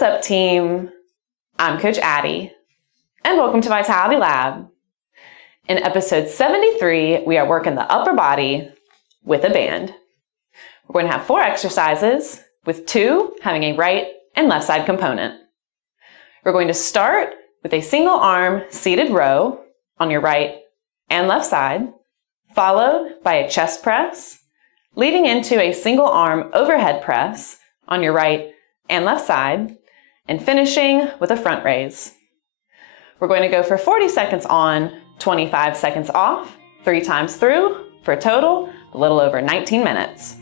What's up, team? I'm Coach Addie, and welcome to Vitality Lab. In episode 73, we are working the upper body with a band. We're going to have 4 exercises, with 2 having a right and left side component. We're going to start with a single arm seated row on your right and left side, followed by a chest press, leading into a single arm overhead press on your right and left side, and finishing with a front raise. We're going to go for 40 seconds on, 25 seconds off, 3 times through, for a total a little over 19 minutes.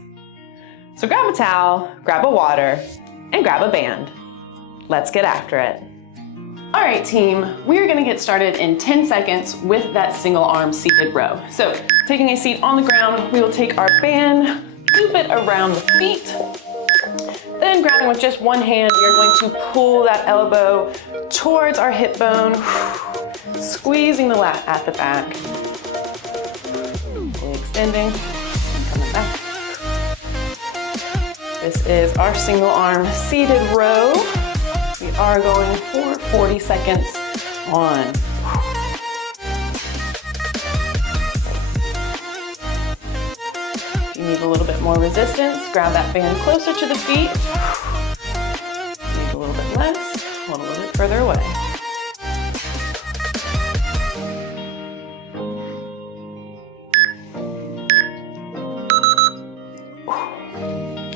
So grab a towel, grab a water, and grab a band. Let's get after it. All right, team, we are gonna get started in 10 seconds with that single arm seated row. So taking a seat on the ground, we will take our band, loop it around the feet, then grabbing with just one hand, we are going to pull that elbow towards our hip bone, squeezing the lat at the back, extending, and coming back. This is our single arm seated row. We are going for 40 seconds on. If you need a little bit more resistance, grab that band closer to the feet. Need a little bit less, a little bit further away.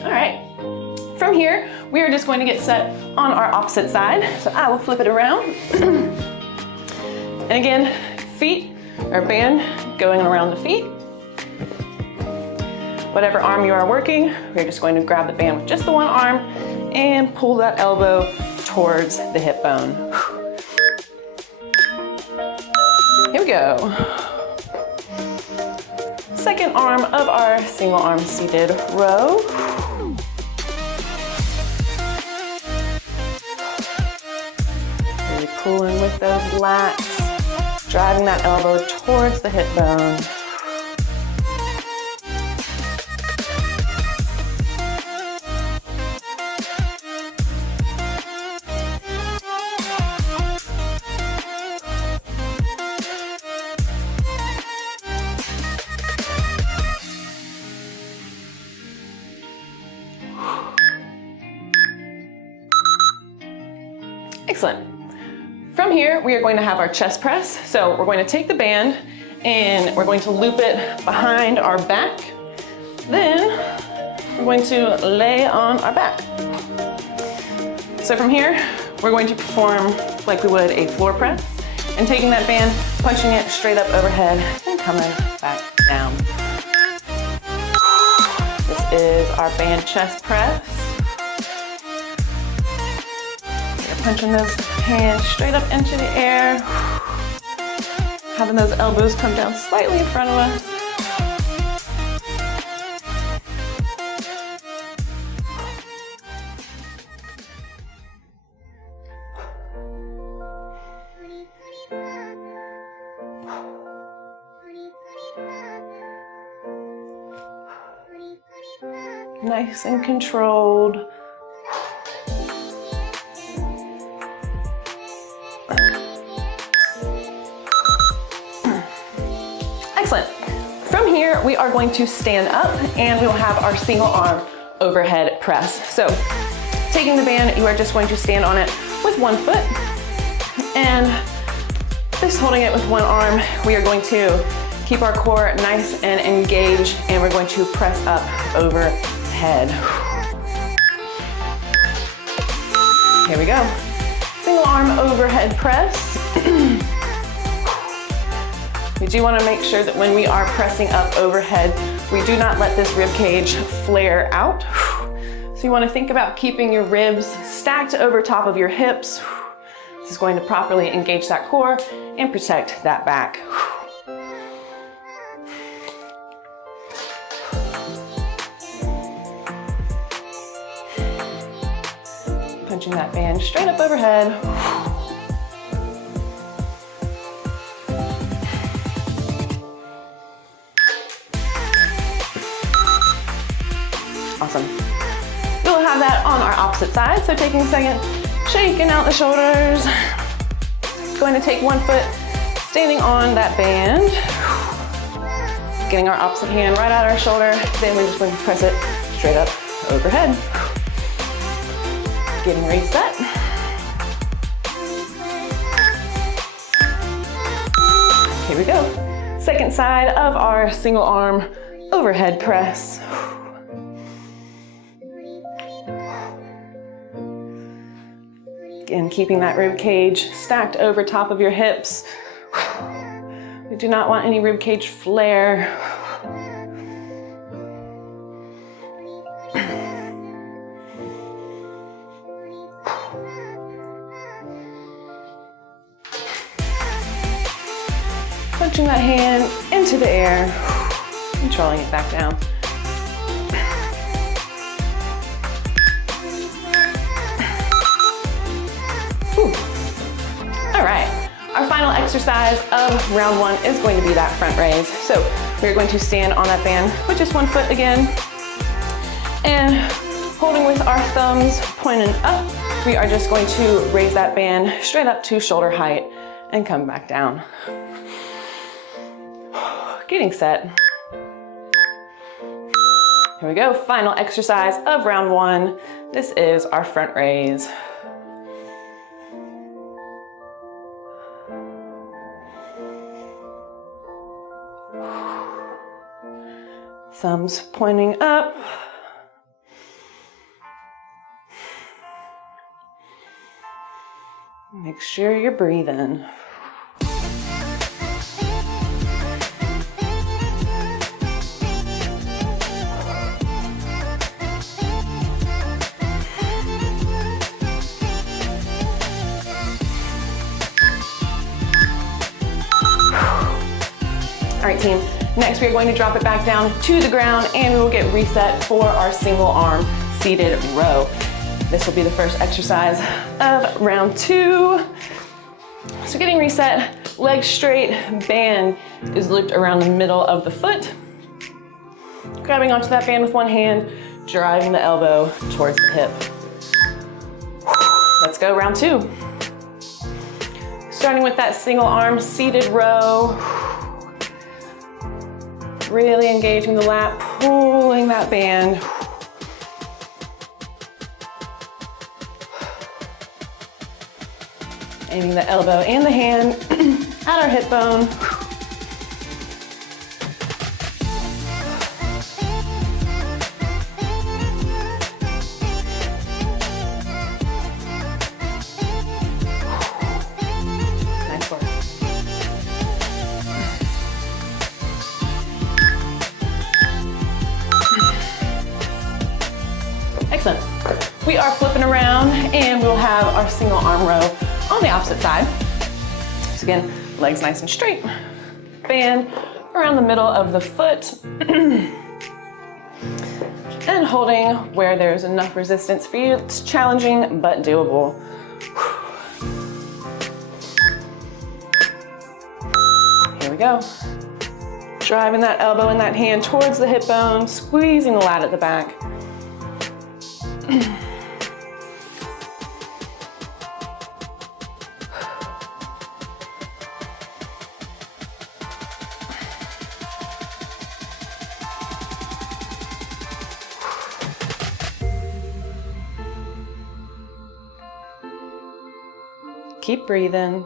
All right. From here, we are just going to get set on our opposite side. So I will flip it around. And again, feet or band going around the feet. Whatever arm you are working, we're just going to grab the band with just the one arm and pull that elbow towards the hip bone. Here we go. Second arm of our single arm seated row. Really pulling with those lats, driving that elbow towards the hip bone. Excellent. From here, we are going to have our chest press. So we're going to take the band and we're going to loop it behind our back. Then we're going to lay on our back. So from here, we're going to perform like we would a floor press and taking that band, punching it straight up overhead and coming back down. This is our band chest press. Punching those hands straight up into the air. Having those elbows come down slightly in front of us. Nice and controlled. Excellent. From here, we are going to stand up and we will have our single arm overhead press. So taking the band, you are just going to stand on it with one foot and just holding it with one arm. We are going to keep our core nice and engaged and we're going to press up overhead. Here we go. Single arm overhead press. We do want to make sure that when we are pressing up overhead, we do not let this rib cage flare out. So you want to think about keeping your ribs stacked over top of your hips. This is going to properly engage that core and protect that back. Punching that band straight up overhead. Awesome. We'll have that on our opposite side. So taking a second, Shaking out the shoulders. Going to take one foot, standing on that band. Getting our opposite hand right at our shoulder. Then we're just going to press it straight up overhead. Getting reset. Here we go. Second side of our single arm overhead press. Again, keeping that rib cage stacked over top of your hips. We do not want any rib cage flare. Punching that hand into the air, controlling it back down. All right, our final exercise of round one is going to be that front raise. So we're going to stand on that band with just one foot again, and holding with our thumbs pointing up, we are just going to raise that band straight up to shoulder height and come back down. Getting set. Here we go, final exercise of round one. This is our front raise. Thumbs pointing up. Make sure you're breathing. All right, team. Next, we are going to drop it back down to the ground and we will get reset for our single arm seated row. This will be the first exercise of round two. So getting reset, legs straight, band is looped around the middle of the foot. Grabbing onto that band with one hand, driving the elbow towards the hip. Let's go, round two. Starting with that single arm seated row. Really engaging the lat, pulling that band. Aiming the elbow and the hand at our hip bone. Nice work. Excellent. We are flipping around and we'll have our single arm row on the opposite side. So again, legs nice and straight. Band around the middle of the foot. And holding where there's enough resistance for you. It's challenging but doable. Here we go. Driving that elbow and that hand towards the hip bone, squeezing the lat at the back. Keep breathing.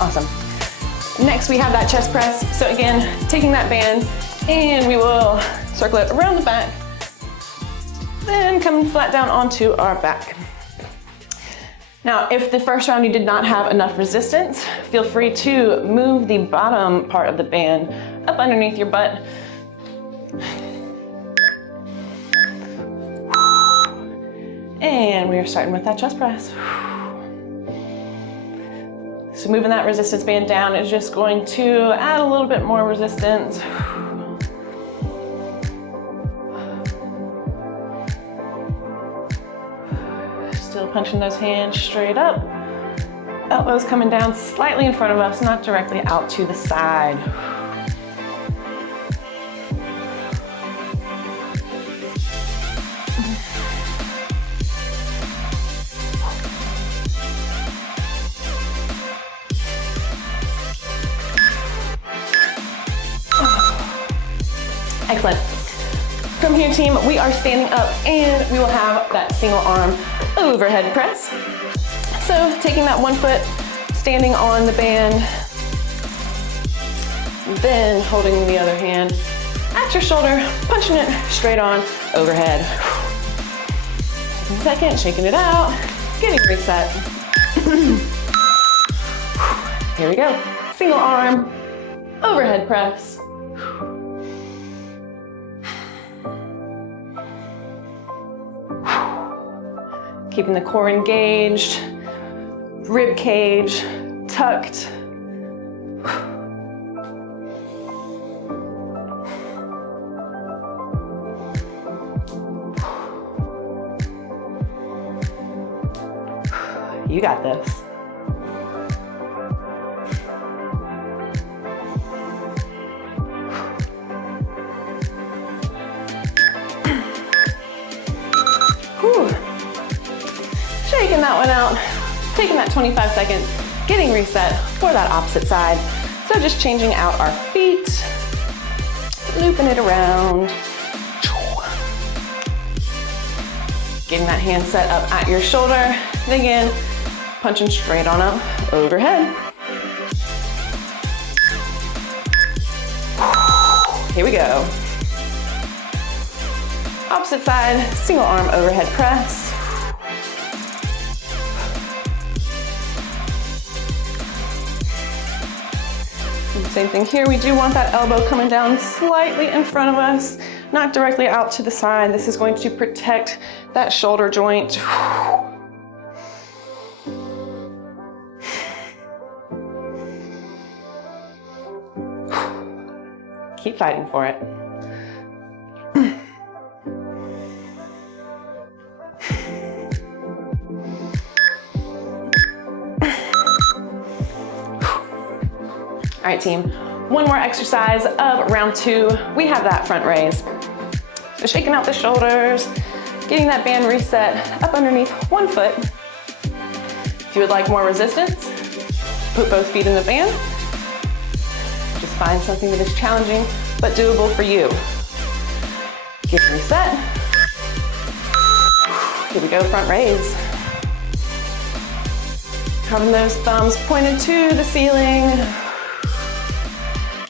Awesome. Next, we have that chest press. So again, taking that band and we will circle it around the back, then coming flat down onto our back. Now, if the first round you did not have enough resistance, feel free to move the bottom part of the band up underneath your butt. And we are starting with that chest press. So moving that resistance band down is just going to add a little bit more resistance. Still punching those hands straight up, Elbows coming down slightly in front of us, not directly out to the side. Excellent. From here, team, we are standing up and we will have that single arm overhead press. So taking that one foot, standing on the band, then holding the other hand at your shoulder, punching it straight on overhead. Taking a second, shaking it out, getting reset. Here we go. Single arm, overhead press. Keeping the core engaged, rib cage tucked. You got this. Whew. Shaking that one out, taking that 25 seconds, getting reset for that opposite side. So just changing out our feet, looping it around. Getting that hand set up at your shoulder, and again, punching straight on up overhead. Here we go. Opposite side, single arm overhead press. And same thing here, we do want that elbow coming down slightly in front of us, not directly out to the side. This is going to protect that shoulder joint. Keep fighting for it. All right, team, one more exercise of round 2. We have that front raise. So shaking out the shoulders, getting that band reset up underneath one foot. If you would like more resistance, put both feet in the band. Just find something that is challenging but doable for you. Get reset. Here we go, front raise. Having those thumbs pointed to the ceiling.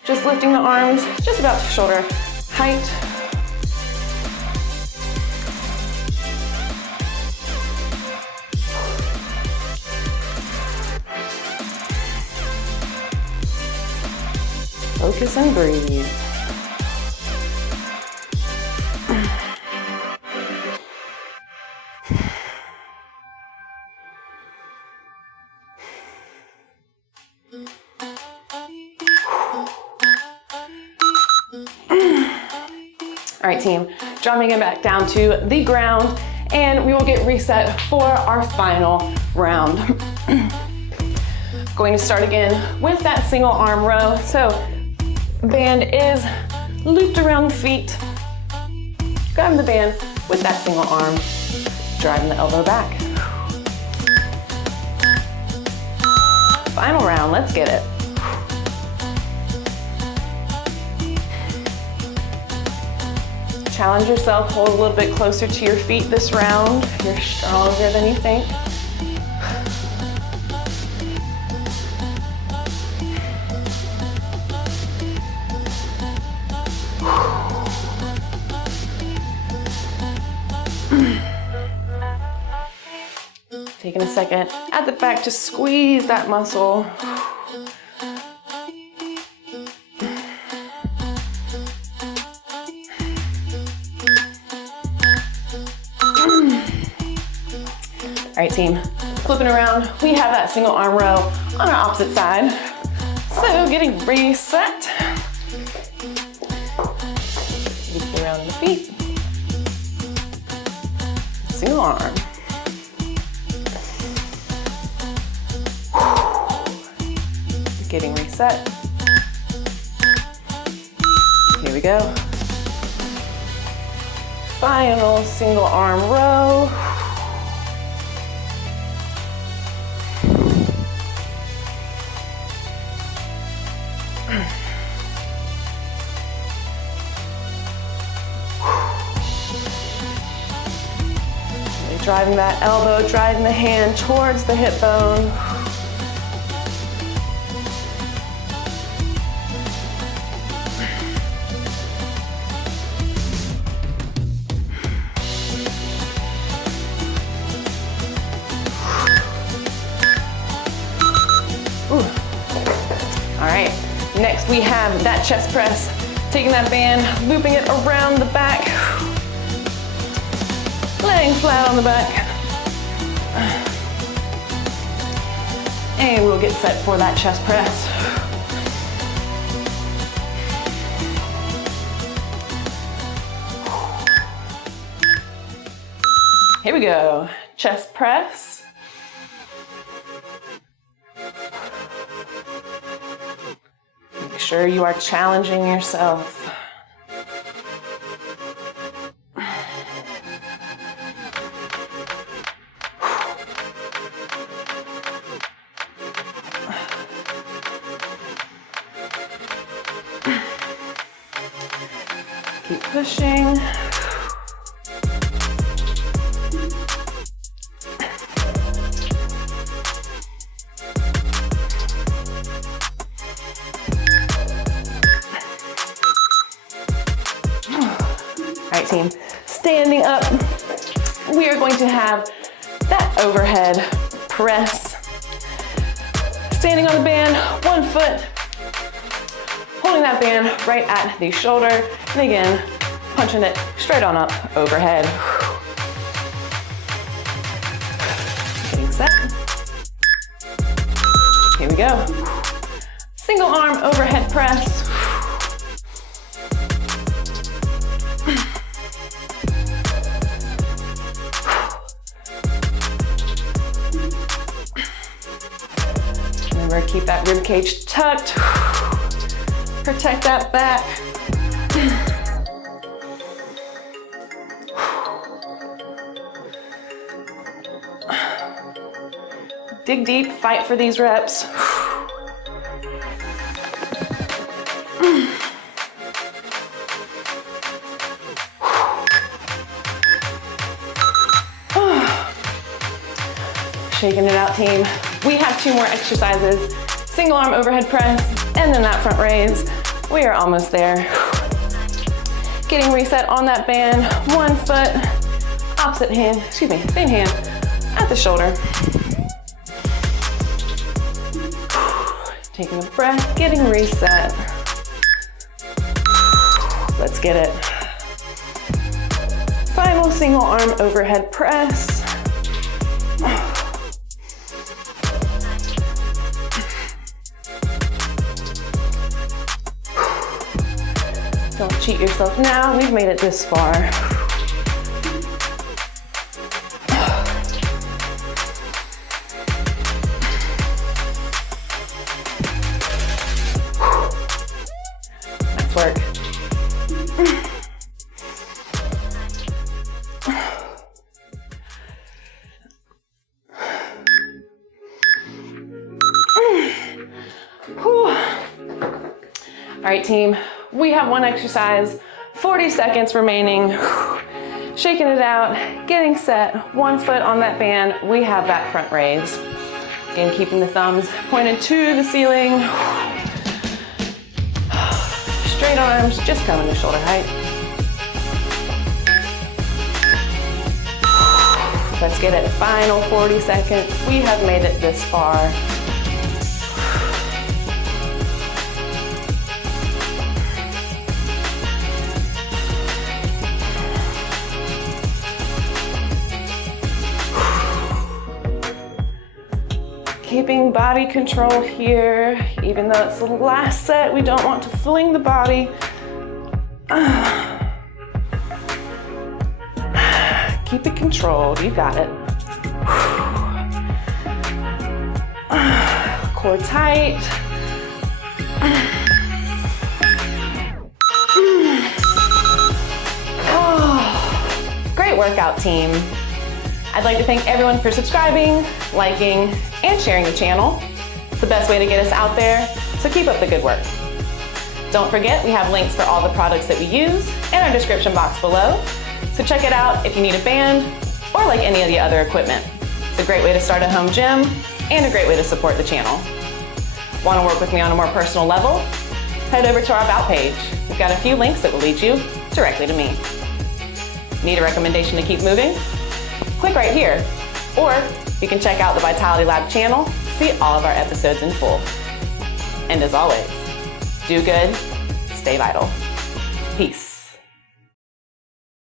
Just lifting the arms just about to shoulder height. Focus and breathe. All right, team, dropping it back down to the ground, and we will get reset for our final round. Going to start again with that single arm row. So band is looped around the feet. Grab the band with that single arm, driving the elbow back. Final round, let's get it. Challenge yourself, hold a little bit closer to your feet this round. You're stronger than you think. Taking a second at the back to squeeze that muscle. All right, team, flipping around, we have that single arm row on our opposite side. So getting reset. Looping around the feet. Single arm. Getting reset. Here we go. Final single arm row. Really driving that elbow, driving the hand towards the hip bone. Next we have that chest press, taking that band, looping it around the back, laying flat on the back, and we'll get set for that chest press. Here we go, chest press. Make sure you are challenging yourself. Keep pushing. All right, team, standing up, we are going to have that overhead press. Standing on the band, one foot, holding that band right at the shoulder, and again, punching it straight on up, overhead. Getting set. Here we go. Single arm overhead press. Remember, keep that rib cage tucked. Protect that back. Dig deep, fight for these reps. Shaking it out, team. We have 2 more exercises. Single arm overhead press, and then that front raise. We are almost there. Getting reset on that band, one foot, opposite hand, same hand, at the shoulder. Taking a breath, getting reset. Let's get it. Final single arm overhead press. Don't cheat yourself now, we've made it this far. Nice work. All right, team, we have 1 exercise, 40 seconds remaining. Shaking it out, getting set, 1 foot on that band. We have that front raise. Again, keeping the thumbs pointed to the ceiling. Straight arms, just coming to shoulder height. Let's get it, final 40 seconds. We have made it this far. Keeping body control here, even though it's the last set, we don't want to fling the body. Keep it controlled, you got it. Core tight, Oh, great workout, team. I'd like to thank everyone for subscribing, liking, and sharing the channel. It's the best way to get us out there, so keep up the good work. Don't forget, we have links for all the products that we use in our description box below, so check it out if you need a band or like any of the other equipment. It's a great way to start a home gym and a great way to support the channel. Want to work with me on a more personal level? Head over to our About page. We've got a few links that will lead you directly to me. Need a recommendation to keep moving? Click right here, or you can check out the Vitality Lab channel to see all of our episodes in full. And as always, do good, stay vital.